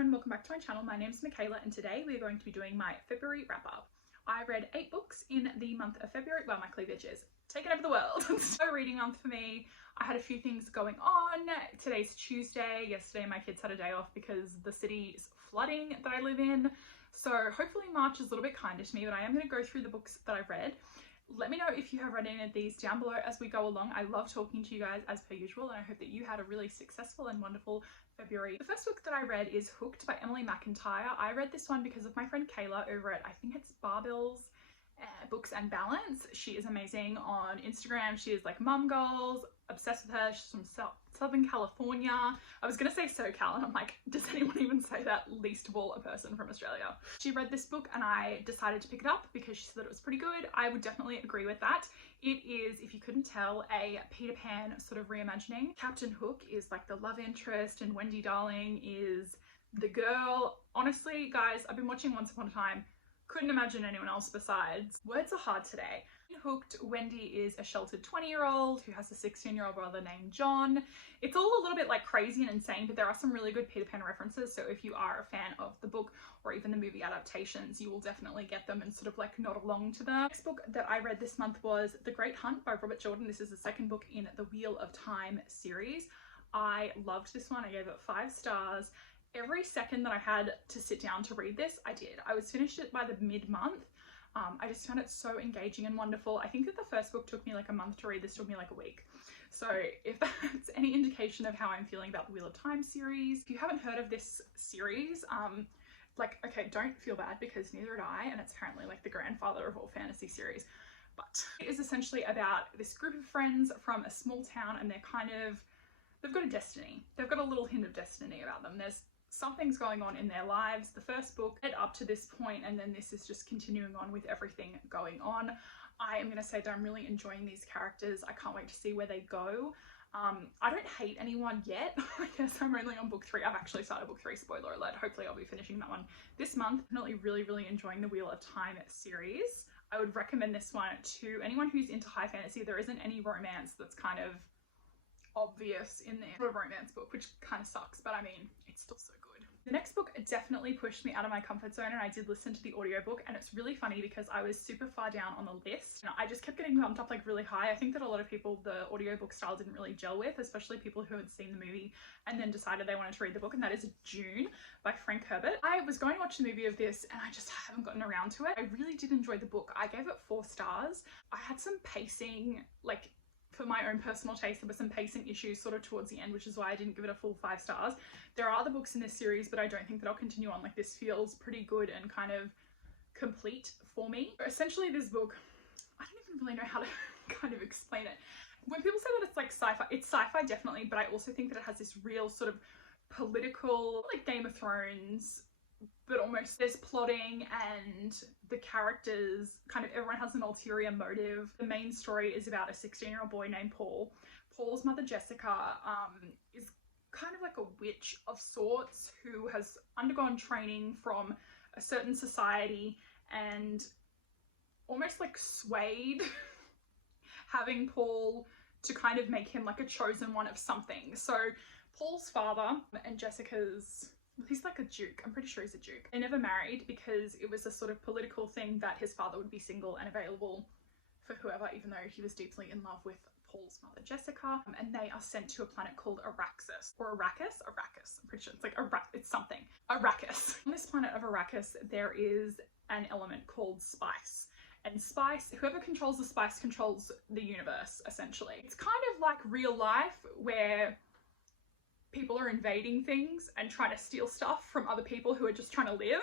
everyone, welcome back to my channel. My name is Michaela and today we are going to be doing my February wrap up. I read 8 books in the month of February. Well, my cleavage is taking over the world. So reading month for me. I had a few things going on. Today's Tuesday. Yesterday my kids had a day off because the city is flooding that I live in. So hopefully March is a little bit kinder to me, but I am going to go through the books that I've read. Let me know if you have read any of these down below as we go along. I love talking to you guys as per usual, and I hope that you had a really successful and wonderful February. The first book that I read is Hooked by Emily McIntyre. I read this one because of my friend Kayla over at, I think it's Barbell's Books and Balance. She is amazing on Instagram. She is like mum goals, obsessed with her. She's from Southern California. I was gonna say SoCal and I'm like, does anyone even say that? Least of all a person from Australia. She read this book and I decided to pick it up because she said it was pretty good. I would definitely agree with that. It is, if you couldn't tell, a Peter Pan sort of reimagining. Captain Hook is like the love interest and Wendy Darling is the girl. Honestly, guys, I've been watching Once Upon a Time. Couldn't imagine anyone else besides. Words are hard today. Hooked, Wendy is a sheltered 20-year-old who has a 16-year-old brother named John. It's all a little bit like crazy and insane, but there are some really good Peter Pan references. So if you are a fan of the book or even the movie adaptations, you will definitely get them and sort of like nod along to them. The next book that I read this month was The Great Hunt by Robert Jordan. This is the second book in the Wheel of Time series. I loved this one. I gave it 5 stars. Every second that I had to sit down to read this, I did. I was finished it by the mid-month. I just found it so engaging and wonderful. I think that the first book took me like a month to read. This took me like a week. So if that's any indication of how I'm feeling about the Wheel of Time series, if you haven't heard of this series, like, okay, don't feel bad because neither did I, and it's apparently like the grandfather of all fantasy series. But it is essentially about this group of friends from a small town, and they've got a destiny. They've got a little hint of destiny about them. There's something's going on in their lives. The first book led up to this point, and then this is just continuing on with everything going on. I am going to say that I'm really enjoying these characters. I can't wait to see where they go. I don't hate anyone yet. I guess I'm only on book 3. I've actually started book 3, spoiler alert. Hopefully I'll be finishing that one this month. Definitely really enjoying the Wheel of Time series. I would recommend this one to anyone who's into high fantasy. There isn't any romance that's kind of obvious in there. A romance book, which kind of sucks, but I mean, it's still so good. The next book definitely pushed me out of my comfort zone, and I did listen to the audiobook, and it's really funny because I was super far down on the list and I just kept getting bumped up like really high. I think that a lot of people the audiobook style didn't really gel with, especially people who had seen the movie and then decided they wanted to read the book, and that is June by Frank Herbert. I was going to watch the movie of this and I just haven't gotten around to it. I really did enjoy the book. I gave it 4 stars. I had some pacing, like, for my own personal taste, there were some pacing issues sort of towards the end, which is why I didn't give it a full 5 stars. There are other books in this series, but I don't think that I'll continue on. Like, this feels pretty good and kind of complete for me. Essentially, this book, I don't even really know how to kind of explain it. When people say that it's like sci-fi, it's sci-fi definitely, but I also think that it has this real sort of political, like Game of Thrones, but almost there's plotting and the characters, kind of everyone has an ulterior motive. The main story is about a 16-year-old boy named Paul. Paul's mother, Jessica, is kind of like a witch of sorts who has undergone training from a certain society and almost like swayed having Paul to kind of make him like a chosen one of something. So Paul's father and Jessica's, he's like a duke. I'm pretty sure he's a duke. They never married because it was a sort of political thing that his father would be single and available for whoever, even though he was deeply in love with Paul's mother, Jessica. And they are sent to a planet called Arrakis, or Arrakis? Arrakis. I'm pretty sure it's like it's something. Arrakis. On this planet of Arrakis, there is an element called spice. And spice, whoever controls the spice controls the universe, essentially. It's kind of like real life where people are invading things and trying to steal stuff from other people who are just trying to live.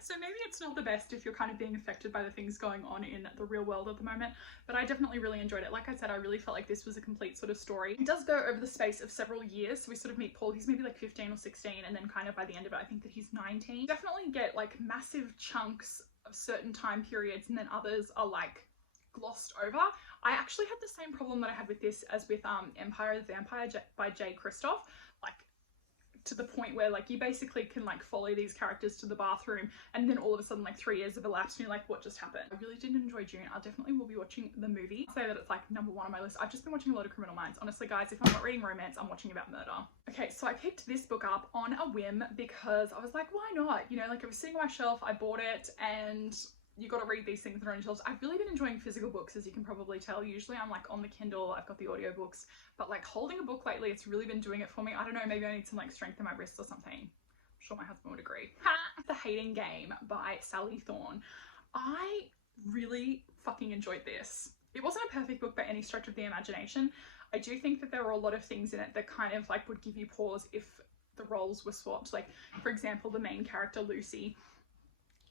So maybe it's not the best if you're kind of being affected by the things going on in the real world at the moment, but I definitely really enjoyed it. Like I said, I really felt like this was a complete sort of story. It does go over the space of several years. So we sort of meet Paul, he's maybe like 15 or 16, and then kind of by the end of it, I think that he's 19. Definitely get like massive chunks of certain time periods, and then others are like glossed over. I actually had the same problem that I had with this as with Empire of the Vampire by Jay Kristoff. Like, to the point where like you basically can like follow these characters to the bathroom, and then all of a sudden like 3 years have elapsed and you're like, what just happened? I really didn't enjoy June. I definitely will be watching the movie. I'll say that it's like #1 on my list. I've just been watching a lot of Criminal Minds. Honestly guys, if I'm not reading romance, I'm watching about murder. Okay, so I picked this book up on a whim because I was like, why not? You know, like it was sitting on my shelf, I bought it, and you got to read these things that are on shelves. I've really been enjoying physical books, as you can probably tell. Usually I'm like on the Kindle, I've got the audiobooks, but like holding a book lately, it's really been doing it for me. I don't know, maybe I need some like strength in my wrists or something. I'm sure my husband would agree. The Hating Game by Sally Thorne. I really fucking enjoyed this. It wasn't a perfect book by any stretch of the imagination. I do think that there were a lot of things in it that kind of like would give you pause if the roles were swapped. Like for example, the main character Lucy,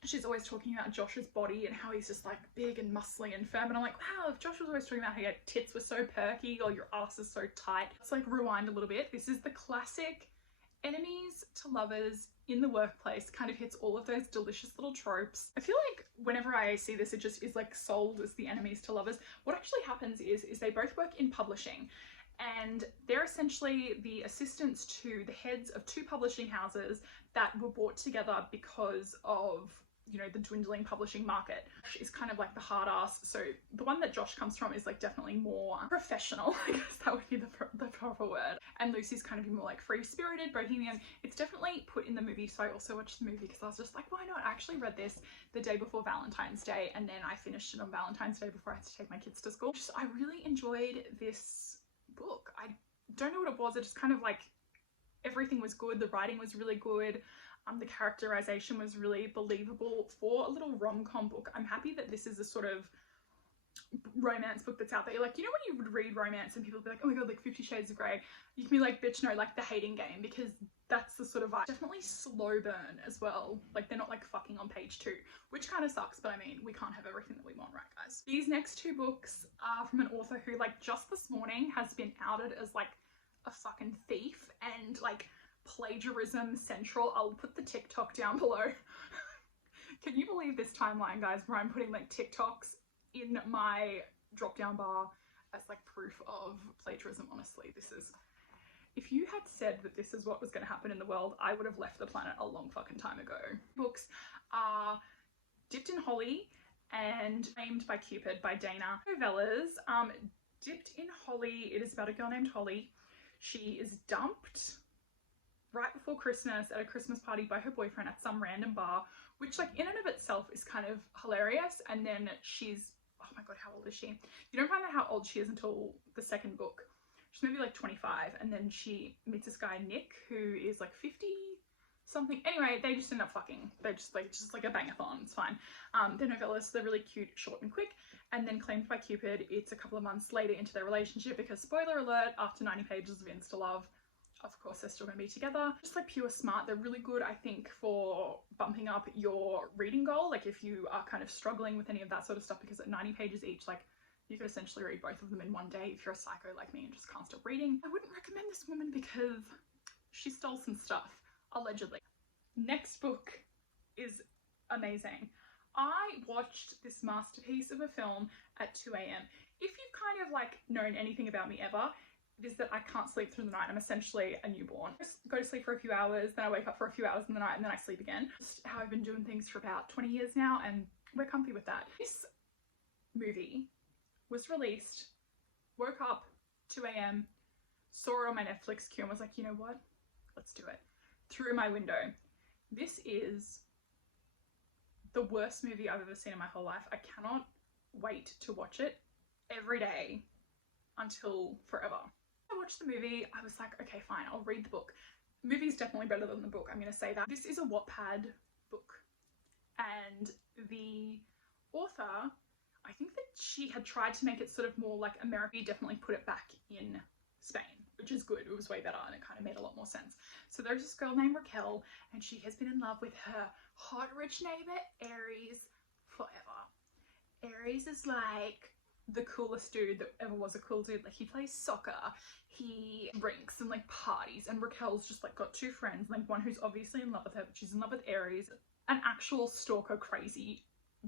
she's always talking about Josh's body and how he's just like big and muscly and firm, and I'm like, wow, if Josh was always talking about how your tits were so perky or your ass is so tight. Let's like rewind a little bit. This is the classic enemies to lovers in the workplace, kind of hits all of those delicious little tropes. I feel like whenever I see this, it just is like sold as the enemies to lovers. What actually happens is they both work in publishing, and they're essentially the assistants to the heads of 2 publishing houses that were brought together because of, you know, the dwindling publishing market. Is kind of like the hard ass. So the one that Josh comes from is like definitely more professional, I guess that would be the proper word. And Lucy's kind of more like free-spirited, bohemian. It's definitely put in the movie, so I also watched the movie because I was just like, why not? I actually read this the day before Valentine's Day, and then I finished it on Valentine's Day before I had to take my kids to school. I really enjoyed this book. I don't know what it was. It just kind of like, everything was good. The writing was really good. The characterization was really believable for a little rom-com book. I'm happy that this is a sort of romance book that's out there. Like, you know when you would read romance and people would be like, oh my god, like 50 Shades of Grey. You can be like, bitch, no, like The Hating Game, because that's the sort of vibe. Definitely slow burn as well. Like they're not like fucking on page 2, which kind of sucks, but I mean, we can't have everything that we want, right guys? These next 2 books are from an author who like just this morning has been outed as like a fucking thief and like plagiarism central. I'll put the TikTok down below. Can you believe this timeline, guys, where I'm putting like TikToks in my drop down bar as like proof of plagiarism? Honestly, this is, if you had said that this is what was going to happen in the world, I would have left the planet a long fucking time ago. Books are Dipped in Holly and Named by Cupid by Dana. Novellas. Dipped in Holly, it is about a girl named Holly. She is dumped right before Christmas at a Christmas party by her boyfriend at some random bar, which like in and of itself is kind of hilarious. And then she's, oh my god, how old is she? You don't find out how old she is until the second book. She's maybe like 25, and then she meets this guy Nick who is like 50 something. Anyway, they just end up fucking. They're just like a bangathon. It's fine. They're novellas. They're really cute, short and quick. And then Claimed by Cupid, it's a couple of months later into their relationship because, spoiler alert, after 90 pages of insta-love, of course they're still going to be together. Just like pure smart. They're really good, I think, for bumping up your reading goal. Like if you are kind of struggling with any of that sort of stuff, because at 90 pages each, like you could essentially read both of them in one day if you're a psycho like me and just can't stop reading. I wouldn't recommend this woman because she stole some stuff, allegedly. Next book is amazing. I watched this masterpiece of a film at 2 a.m. If you've kind of like known anything about me ever, it is that I can't sleep through the night. I'm essentially a newborn. I just go to sleep for a few hours, then I wake up for a few hours in the night, and then I sleep again. Just how I've been doing things for about 20 years now, and we're comfy with that. This movie was released, woke up 2 a.m, saw it on my Netflix queue and was like, you know what? Let's do it. Through my window. This is the worst movie I've ever seen in my whole life. I cannot wait to watch it every day until forever. I watched the movie, I was like, okay, fine, I'll read the book. The movie is definitely better than the book, I'm gonna say that. This is a Wattpad book, and the author, I think that she had tried to make it sort of more like American, definitely put it back in Spain, which is good. It was way better and it kind of made a lot more sense. So there's this girl named Raquel, and she has been in love with her hot rich neighbor Aries forever. Aries is like the coolest dude that ever was a cool dude. Like he plays soccer, he drinks and like parties, and Raquel's just like got 2 friends, like one who's obviously in love with her, but she's in love with Aries, an actual stalker crazy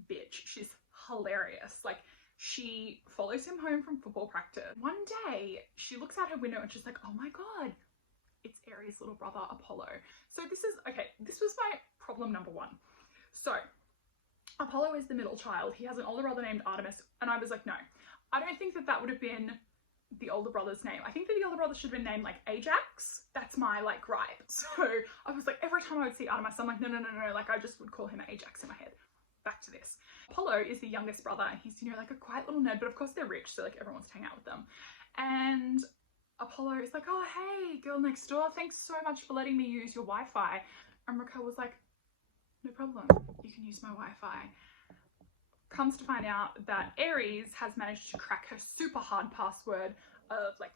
bitch. She's hilarious. Like she follows him home from football practice. One day she looks out her window and she's like, oh my god, it's Aries' little brother, Apollo. So this was my problem number one. So Apollo is the middle child. He has an older brother named Artemis, and I was like, no, I don't think that that would have been the older brother's name. I think that the older brother should have been named like Ajax. That's my like gripe. So I was like, every time I would see Artemis, I'm like, no, like I just would call him Ajax in my head. Back to this. Apollo is the youngest brother, and he's, you know, like a quiet little nerd, but of course they're rich, so like everyone wants to hang out with them. And Apollo is like, oh, hey, girl next door, thanks so much for letting me use your Wi-Fi. And Raquel was like, no problem, you can use my Wi-Fi. Comes to find out that Aries has managed to crack her super hard password of like,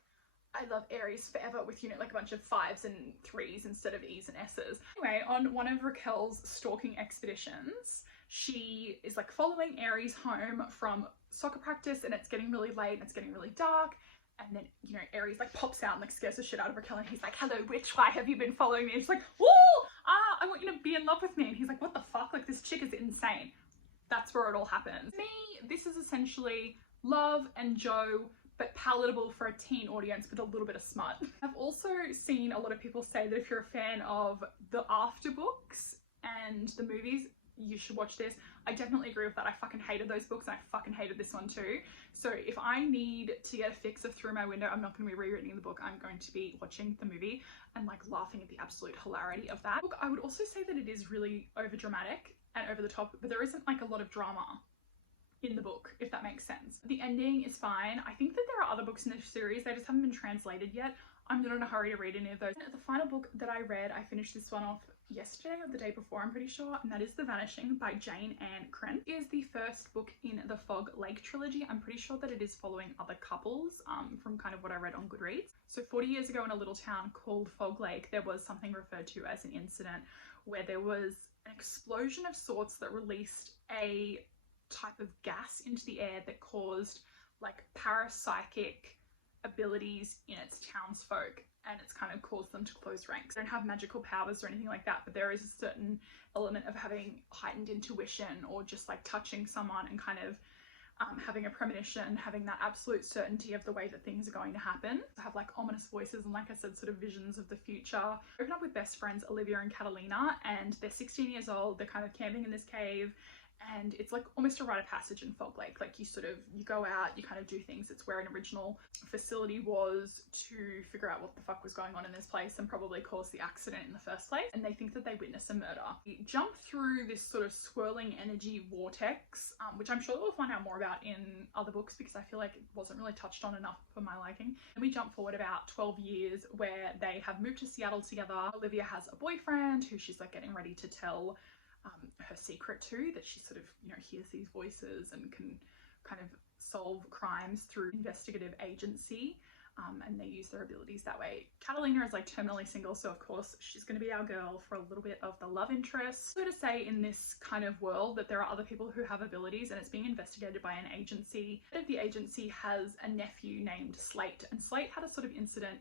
I love Aries forever, with, you know, like a bunch of 5s and 3s instead of E's and S's. Anyway, on one of Raquel's stalking expeditions, she is like following Aries home from soccer practice, and it's getting really late and it's getting really dark. And then, you know, Aries like pops out and like scares the shit out of Raquel, and he's like, hello witch, why have you been following me? And she's like, woo, I want you to be in love with me. And he's like, what the fuck? Like, this chick is insane. That's where it all happens. For me, this is essentially Love and Joe, but palatable for a teen audience with a little bit of smut. I've also seen a lot of people say that if you're a fan of the after books and the movies, you should watch this. I definitely agree with that. I fucking hated those books, and I fucking hated this one too. So if I need to get a fix of Through My Window, I'm not going to be rereading the book. I'm going to be watching the movie and like laughing at the absolute hilarity of that. Look, I would also say that it is really over dramatic and over the top, but there isn't like a lot of drama in the book, if that makes sense. The ending is fine. I think that there are other books in this series, they just haven't been translated yet. I'm not in a hurry to read any of those. The final book that I read, I finished this one off yesterday or the day before, I'm pretty sure, and that is The Vanishing by Jane Ann Krent. It is the first book in the Fog Lake trilogy. I'm pretty sure that it is following other couples from kind of what I read on Goodreads. So 40 years ago in a little town called Fog Lake, there was something referred to as an incident where there was an explosion of sorts that released a type of gas into the air that caused like parapsychic abilities in its townsfolk, and it's kind of caused them to close ranks. They don't have magical powers or anything like that, but there is a certain element of having heightened intuition, or just like touching someone and kind of having a premonition, having that absolute certainty of the way that things are going to happen. They have like ominous voices and, like I said, sort of visions of the future. I open up with best friends Olivia and Catalina, and they're 16 years old. They're kind of camping in this cave, and it's like almost a rite of passage in Fog Lake. Like you go out, you kind of do things. It's where an original facility was to figure out what the fuck was going on in this place and probably cause the accident in the first place. And they think that they witness a murder. We jump through this sort of swirling energy vortex, which I'm sure we'll find out more about in other books, because I feel like it wasn't really touched on enough for my liking. And we jump forward about 12 years where they have moved to Seattle together. Olivia has a boyfriend who she's like getting ready to tell her secret to, that she sort of, you know, hears these voices and can kind of solve crimes through investigative agency, and they use their abilities that way. Catalina is like terminally single, so of course she's going to be our girl for a little bit of the love interest. So to say, in this kind of world, that there are other people who have abilities, and it's being investigated by an agency. The agency has a nephew named Slate, and Slate had a sort of incident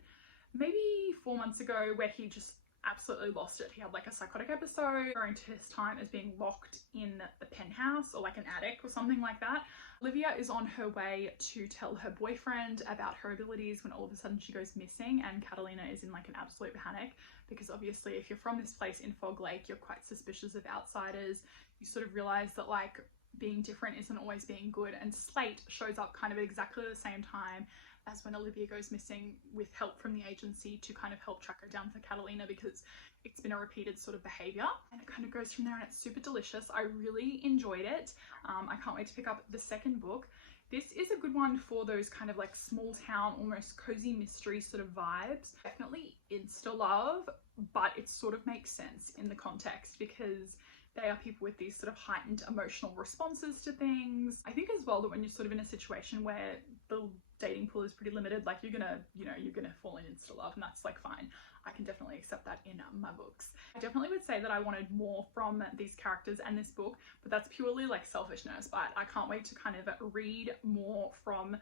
maybe 4 months ago where he just absolutely lost it. He had like a psychotic episode, referring to his time as being locked in the penthouse or like an attic or something like that. Olivia is on her way to tell her boyfriend about her abilities when all of a sudden she goes missing, and Catalina is in like an absolute panic, because obviously if you're from this place in Fog Lake, you're quite suspicious of outsiders. You sort of realize that like being different isn't always being good, and Slate shows up kind of at exactly the same time as when Olivia goes missing, with help from the agency to kind of help track her down for Catalina, because it's been a repeated sort of behaviour, and it kind of goes from there, and it's super delicious. I really enjoyed it. I can't wait to pick up the second book. This is a good one for those kind of like small town, almost cozy mystery sort of vibes. Definitely insta love, but it sort of makes sense in the context, because they are people with these sort of heightened emotional responses to things. I think as well that when you're sort of in a situation where the dating pool is pretty limited, like you're gonna fall in insta love, and that's like fine. I can definitely accept that in my books. I definitely would say that I wanted more from these characters and this book, but that's purely like selfishness. But I can't wait to kind of read more from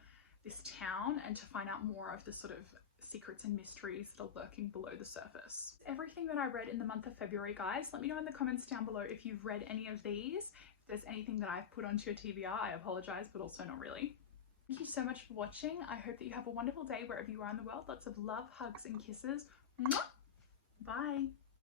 this town and to find out more of the sort of secrets and mysteries that are lurking below the surface. Everything that I read in the month of February, guys. Let me know in the comments down below if you've read any of these. If there's anything that I've put onto your TBR, I apologize, but also not really. Thank you so much for watching. I hope that you have a wonderful day wherever you are in the world. Lots of love, hugs, and kisses. Bye.